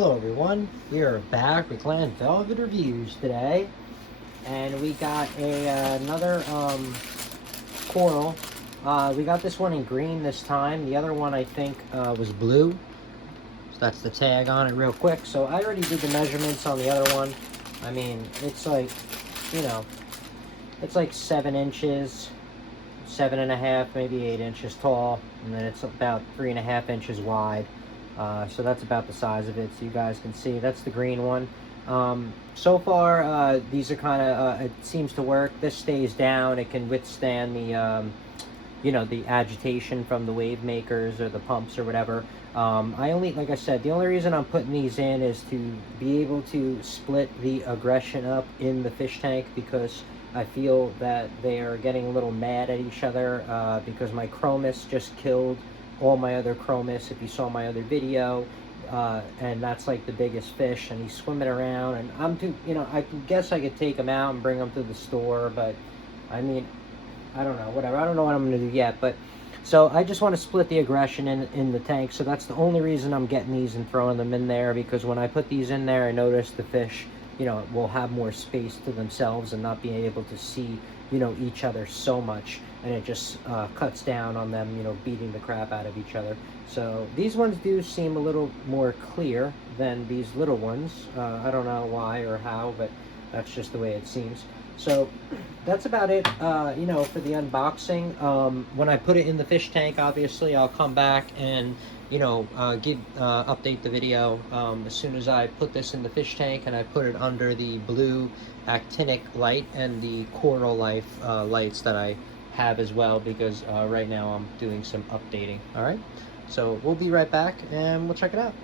Hello everyone, we are back with Gallon Velvet Reviews today, and we got another coral. We got this one in green this time. The other one I think was blue. So that's the tag on it real quick. So I already did the measurements on the other one. I mean, it's like, you know, it's like 7 inches, 7.5, maybe 8 inches tall, and then it's about 3.5 inches wide. So that's about the size of it, so you guys can see. That's the green one. So far, these are kind of, it seems to work. This stays down. It can withstand the, you know, the agitation from the wave makers or the pumps or whatever. Like I said, the only reason I'm putting these in is to be able to split the aggression up in the fish tank, because I feel that they are getting a little mad at each other, because my chromis just killed all my other chromis, if you saw my other video, and that's like the biggest fish, and he's swimming around, and I'm too, you know, I guess I could take him out and bring him to the store, but I mean, I don't know, whatever. I don't know what I'm going to do yet, but so I just want to split the aggression in the tank. So that's the only reason I'm getting these and throwing them in there, because when I put these in there, I noticed the fish, you know, will have more space to themselves and not being able to see, you know, each other so much, and it just cuts down on them, you know, beating the crap out of each other. So these ones do seem a little more clear than these little ones. I don't know why or how, but that's just the way it seems. So that's about it, you know, for the unboxing. When I put it in the fish tank, obviously I'll come back and, you know, update the video as soon as I put this in the fish tank and I put it under the blue actinic light and the coral life lights that I have as well, because right now I'm doing some updating. All right, so we'll be right back and we'll check it out.